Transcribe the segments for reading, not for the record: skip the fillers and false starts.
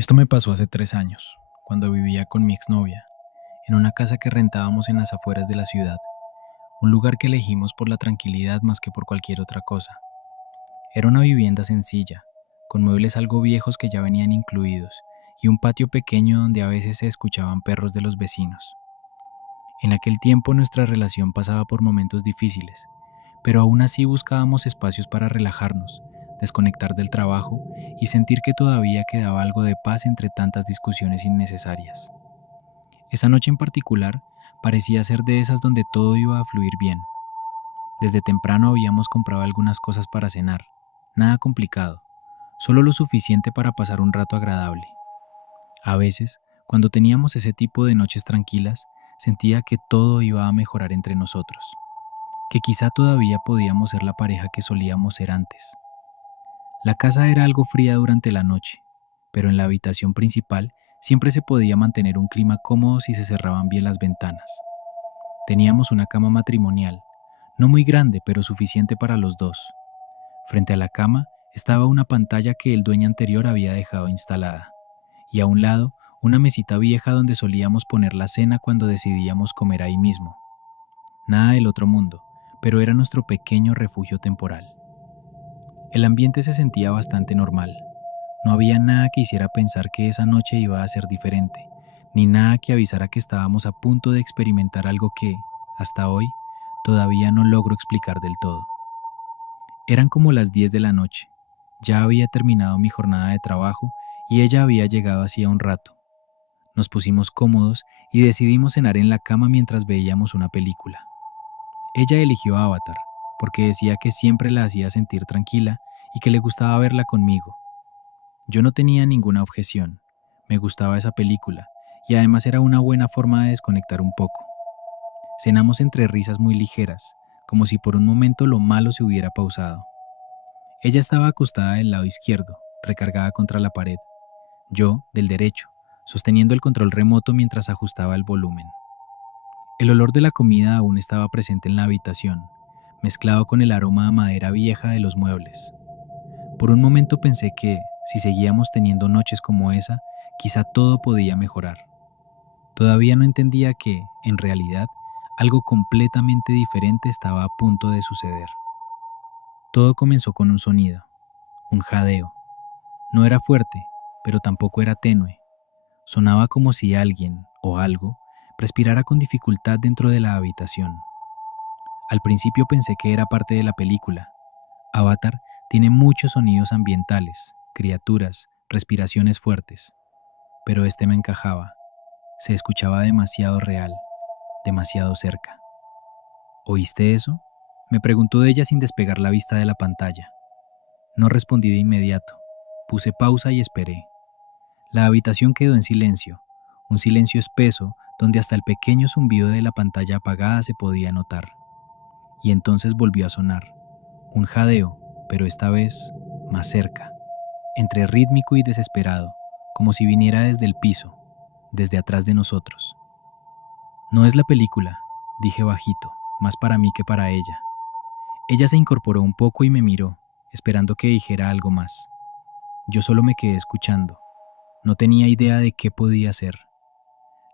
Esto me pasó hace 3 años, cuando vivía con mi exnovia, en una casa que rentábamos en las afueras de la ciudad, un lugar que elegimos por la tranquilidad más que por cualquier otra cosa. Era una vivienda sencilla, con muebles algo viejos que ya venían incluidos, y un patio pequeño donde a veces se escuchaban perros de los vecinos. En aquel tiempo nuestra relación pasaba por momentos difíciles, pero aún así buscábamos espacios para relajarnos, desconectar del trabajo y sentir que todavía quedaba algo de paz entre tantas discusiones innecesarias. Esa noche en particular parecía ser de esas donde todo iba a fluir bien. Desde temprano habíamos comprado algunas cosas para cenar, nada complicado, solo lo suficiente para pasar un rato agradable. A veces, cuando teníamos ese tipo de noches tranquilas, sentía que todo iba a mejorar entre nosotros, que quizá todavía podíamos ser la pareja que solíamos ser antes. La casa era algo fría durante la noche, pero en la habitación principal siempre se podía mantener un clima cómodo si se cerraban bien las ventanas. Teníamos una cama matrimonial, no muy grande, pero suficiente para los dos. Frente a la cama estaba una pantalla que el dueño anterior había dejado instalada, y a un lado una mesita vieja donde solíamos poner la cena cuando decidíamos comer ahí mismo. Nada del otro mundo, pero era nuestro pequeño refugio temporal. El ambiente se sentía bastante normal. No había nada que hiciera pensar que esa noche iba a ser diferente, ni nada que avisara que estábamos a punto de experimentar algo que, hasta hoy, todavía no logro explicar del todo. Eran como las 10 de la noche. Ya había terminado mi jornada de trabajo y ella había llegado hacía un rato. Nos pusimos cómodos y decidimos cenar en la cama mientras veíamos una película. Ella eligió Avatar, porque decía que siempre la hacía sentir tranquila y que le gustaba verla conmigo. Yo no tenía ninguna objeción. Me gustaba esa película y además era una buena forma de desconectar un poco. Cenamos entre risas muy ligeras, como si por un momento lo malo se hubiera pausado. Ella estaba acostada del lado izquierdo, recargada contra la pared. Yo, del derecho, sosteniendo el control remoto mientras ajustaba el volumen. El olor de la comida aún estaba presente en la habitación, mezclado con el aroma a madera vieja de los muebles. Por un momento pensé que, si seguíamos teniendo noches como esa, quizá todo podía mejorar. Todavía no entendía que, en realidad, algo completamente diferente estaba a punto de suceder. Todo comenzó con un sonido, un jadeo. No era fuerte, pero tampoco era tenue. Sonaba como si alguien, o algo, respirara con dificultad dentro de la habitación. Al principio pensé que era parte de la película. Avatar tiene muchos sonidos ambientales, criaturas, respiraciones fuertes, pero este me encajaba. Se escuchaba demasiado real, demasiado cerca. ¿Oíste eso?, me preguntó ella sin despegar la vista de la pantalla. No respondí de inmediato. Puse pausa y esperé. La habitación quedó en silencio, un silencio espeso donde hasta el pequeño zumbido de la pantalla apagada se podía notar. Y entonces volvió a sonar, un jadeo, pero esta vez más cerca, entre rítmico y desesperado, como si viniera desde el piso, desde atrás de nosotros. No es la película, dije bajito, más para mí que para ella. Ella se incorporó un poco y me miró, esperando que dijera algo más. Yo solo me quedé escuchando. No tenía idea de qué podía hacer.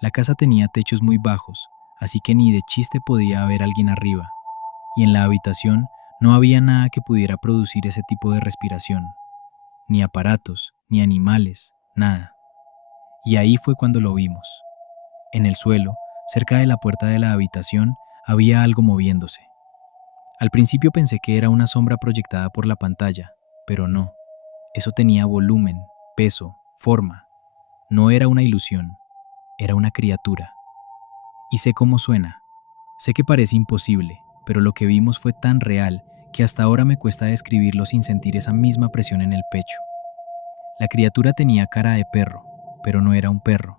La casa tenía techos muy bajos, así que ni de chiste podía haber alguien arriba, y en la habitación no había nada que pudiera producir ese tipo de respiración. Ni aparatos, ni animales, nada. Y ahí fue cuando lo vimos. En el suelo, cerca de la puerta de la habitación, había algo moviéndose. Al principio pensé que era una sombra proyectada por la pantalla, pero no. Eso tenía volumen, peso, forma. No era una ilusión, era una criatura. Y sé cómo suena. Sé que parece imposible, pero lo que vimos fue tan real que hasta ahora me cuesta describirlo sin sentir esa misma presión en el pecho. La criatura tenía cara de perro, pero no era un perro.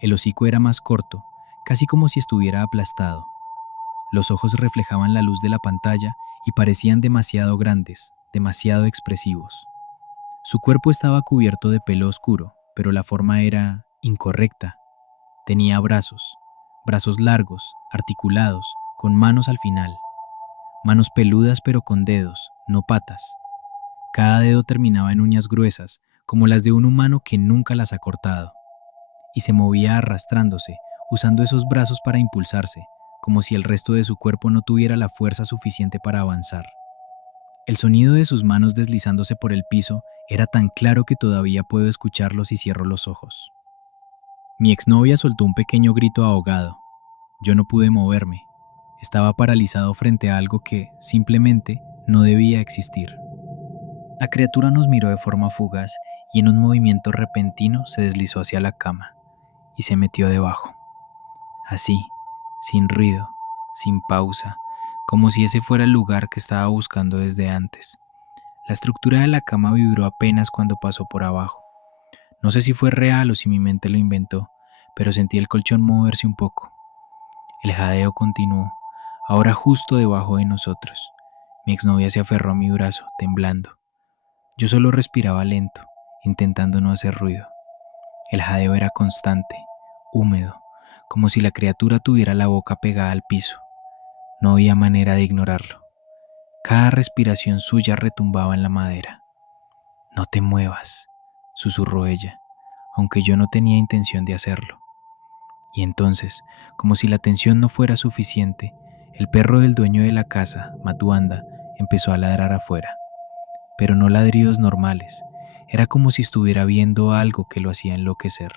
El hocico era más corto, casi como si estuviera aplastado. Los ojos reflejaban la luz de la pantalla y parecían demasiado grandes, demasiado expresivos. Su cuerpo estaba cubierto de pelo oscuro, pero la forma era incorrecta. Tenía brazos, brazos largos, articulados, con manos al final. Manos peludas pero con dedos, no patas. Cada dedo terminaba en uñas gruesas, como las de un humano que nunca las ha cortado, y se movía arrastrándose, usando esos brazos para impulsarse, como si el resto de su cuerpo no tuviera la fuerza suficiente para avanzar. El sonido de sus manos deslizándose por el piso era tan claro que todavía puedo escucharlo si cierro los ojos. Mi exnovia soltó un pequeño grito ahogado. Yo no pude moverme. Estaba paralizado frente a algo que, simplemente, no debía existir. La criatura nos miró de forma fugaz y en un movimiento repentino se deslizó hacia la cama y se metió debajo. Así, sin ruido, sin pausa, como si ese fuera el lugar que estaba buscando desde antes. La estructura de la cama vibró apenas cuando pasó por abajo. No sé si fue real o si mi mente lo inventó, pero sentí el colchón moverse un poco. El jadeo continuó, ahora justo debajo de nosotros. Mi exnovia se aferró a mi brazo, temblando. Yo solo respiraba lento, intentando no hacer ruido. El jadeo era constante, húmedo, como si la criatura tuviera la boca pegada al piso. No había manera de ignorarlo. Cada respiración suya retumbaba en la madera. «No te muevas», susurró ella, aunque yo no tenía intención de hacerlo. Y entonces, como si la tensión no fuera suficiente, el perro del dueño de la casa, Matuanda, empezó a ladrar afuera. Pero no ladridos normales, era como si estuviera viendo algo que lo hacía enloquecer.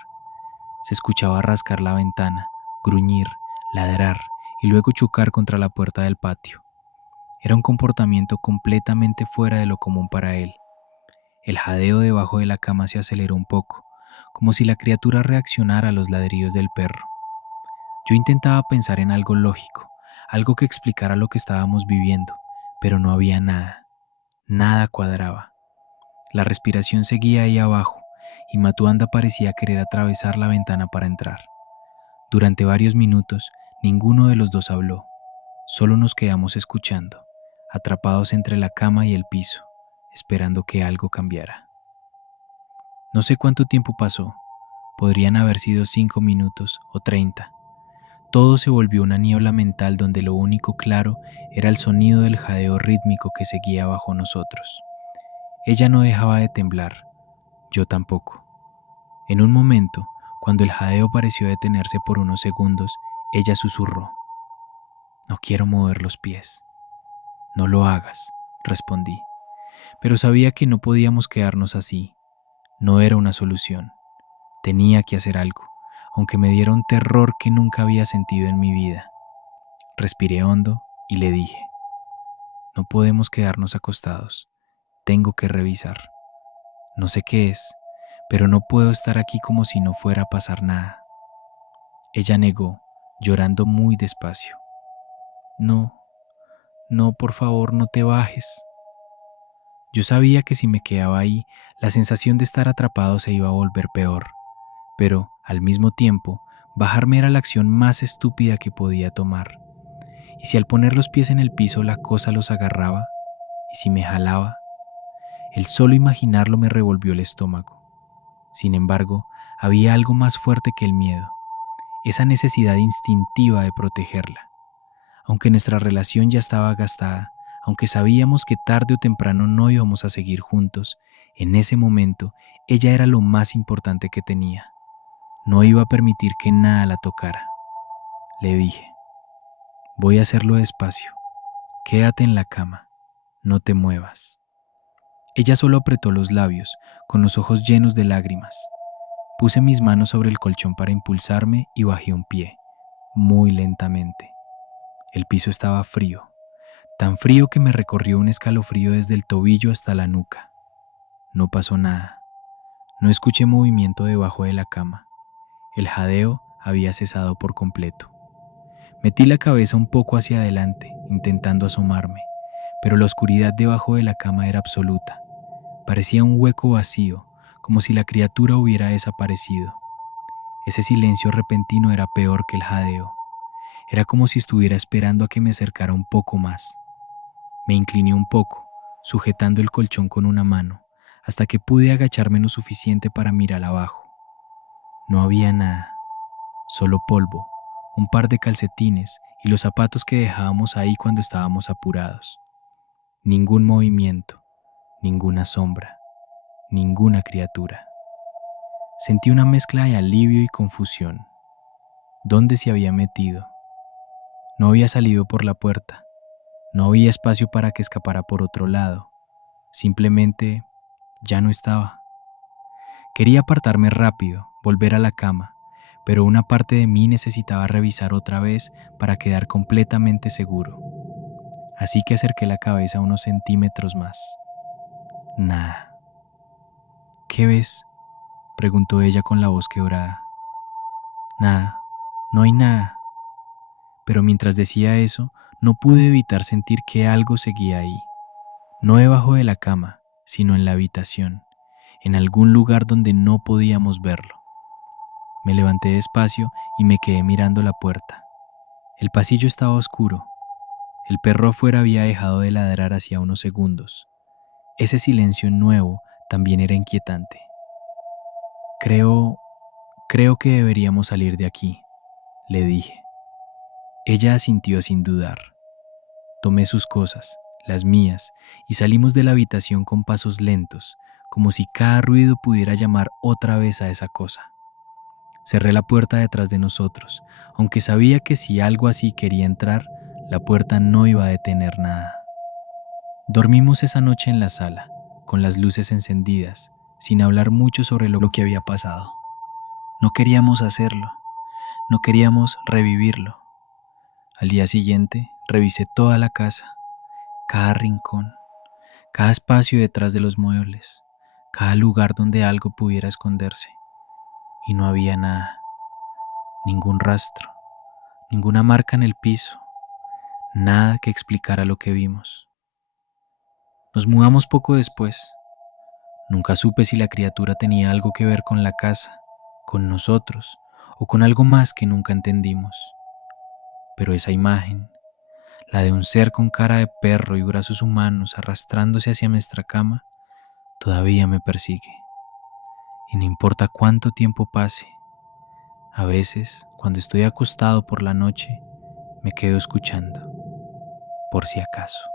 Se escuchaba rascar la ventana, gruñir, ladrar y luego chocar contra la puerta del patio. Era un comportamiento completamente fuera de lo común para él. El jadeo debajo de la cama se aceleró un poco, como si la criatura reaccionara a los ladrillos del perro. Yo intentaba pensar en algo lógico, algo que explicara lo que estábamos viviendo, pero no había nada. Nada cuadraba. La respiración seguía ahí abajo, y Matuanda parecía querer atravesar la ventana para entrar. Durante varios minutos, ninguno de los dos habló. Solo nos quedamos escuchando, atrapados entre la cama y el piso, esperando que algo cambiara. No sé cuánto tiempo pasó. Podrían haber sido 5 minutos o 30. Todo se volvió una niebla mental donde lo único claro era el sonido del jadeo rítmico que seguía bajo nosotros. Ella no dejaba de temblar, yo tampoco. En un momento, cuando el jadeo pareció detenerse por unos segundos, ella susurró: «No quiero mover los pies». «No lo hagas», respondí, pero sabía que no podíamos quedarnos así. No era una solución. Tenía que hacer algo, aunque me diera un terror que nunca había sentido en mi vida. Respiré hondo y le dije: «No podemos quedarnos acostados. Tengo que revisar. No sé qué es, pero no puedo estar aquí como si no fuera a pasar nada». Ella negó, llorando muy despacio. «No, no, por favor, no te bajes». Yo sabía que si me quedaba ahí, la sensación de estar atrapado se iba a volver peor, pero, al mismo tiempo, bajarme era la acción más estúpida que podía tomar. ¿Y si al poner los pies en el piso la cosa los agarraba? ¿Y si me jalaba? El solo imaginarlo me revolvió el estómago. Sin embargo, había algo más fuerte que el miedo, esa necesidad instintiva de protegerla. Aunque nuestra relación ya estaba gastada, aunque sabíamos que tarde o temprano no íbamos a seguir juntos, en ese momento ella era lo más importante que tenía. No iba a permitir que nada la tocara. Le dije: «Voy a hacerlo despacio. Quédate en la cama. No te muevas». Ella solo apretó los labios, con los ojos llenos de lágrimas. Puse mis manos sobre el colchón para impulsarme y bajé un pie, muy lentamente. El piso estaba frío, tan frío que me recorrió un escalofrío desde el tobillo hasta la nuca. No pasó nada. No escuché movimiento debajo de la cama. El jadeo había cesado por completo. Metí la cabeza un poco hacia adelante, intentando asomarme, pero la oscuridad debajo de la cama era absoluta. Parecía un hueco vacío, como si la criatura hubiera desaparecido. Ese silencio repentino era peor que el jadeo. Era como si estuviera esperando a que me acercara un poco más. Me incliné un poco, sujetando el colchón con una mano, hasta que pude agacharme lo suficiente para mirar abajo. No había nada, solo polvo, un par de calcetines y los zapatos que dejábamos ahí cuando estábamos apurados. Ningún movimiento, ninguna sombra. ninguna criatura. Sentí una mezcla de alivio y confusión. ¿Dónde se había metido? No había salido por la puerta. No había espacio para que escapara por otro lado. Simplemente ya no estaba. Quería apartarme rápido, volver a la cama, pero una parte de mí necesitaba revisar otra vez para quedar completamente seguro. Así que acerqué la cabeza unos centímetros más. Nada. ¿Qué ves?, preguntó ella con la voz quebrada. Nada, no hay nada. Pero mientras decía eso, no pude evitar sentir que algo seguía ahí. No debajo de la cama, sino en la habitación, en algún lugar donde no podíamos verlo. Me levanté despacio y me quedé mirando la puerta. El pasillo estaba oscuro. El perro afuera había dejado de ladrar hacía unos segundos. Ese silencio nuevo también era inquietante. Creo que deberíamos salir de aquí, le dije. Ella asintió sin dudar. Tomé sus cosas, las mías, y salimos de la habitación con pasos lentos, como si cada ruido pudiera llamar otra vez a esa cosa. Cerré la puerta detrás de nosotros, aunque sabía que si algo así quería entrar, la puerta no iba a detener nada. Dormimos esa noche en la sala, con las luces encendidas, sin hablar mucho sobre lo que había pasado. No queríamos hacerlo, no queríamos revivirlo. Al día siguiente, revisé toda la casa, cada rincón, cada espacio detrás de los muebles, cada lugar donde algo pudiera esconderse. Y no había nada, ningún rastro, ninguna marca en el piso, nada que explicara lo que vimos. Nos mudamos poco después. Nunca supe si la criatura tenía algo que ver con la casa, con nosotros, o con algo más que nunca entendimos. Pero esa imagen, la de un ser con cara de perro y brazos humanos arrastrándose hacia nuestra cama, todavía me persigue. Y no importa cuánto tiempo pase, a veces, cuando estoy acostado por la noche, me quedo escuchando, por si acaso.